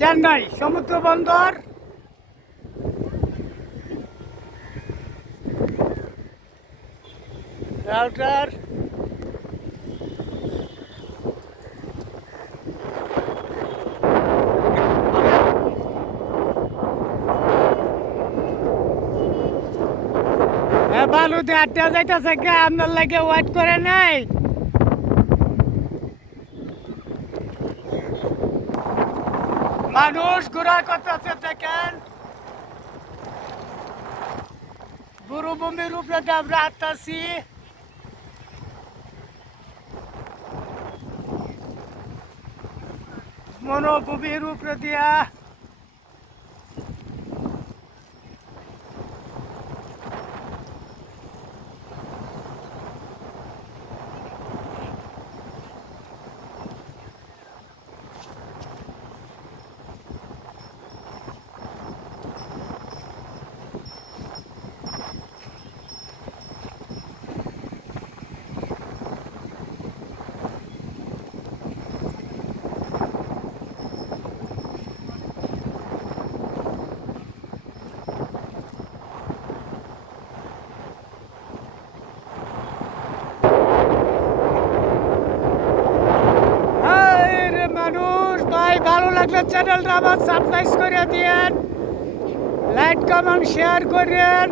চেন্নাই সমুদ্র বন্দর। রাউটার বালুতে আটটা যাইতেছে কে আপনার লাগে ওয়েট করে নাই। মানুষ ঘোরা করতেছে দেখেন, মরুভূমির উপরে আমরা হাঁটতেছি। মরুভূমির উপরে দিয়া মানুষ ভাই ভালো লাগলে চ্যানেলটা আবার সাবস্ক্রাইব করে দিয়েন, লাইক কমেন্ট শেয়ার করেন।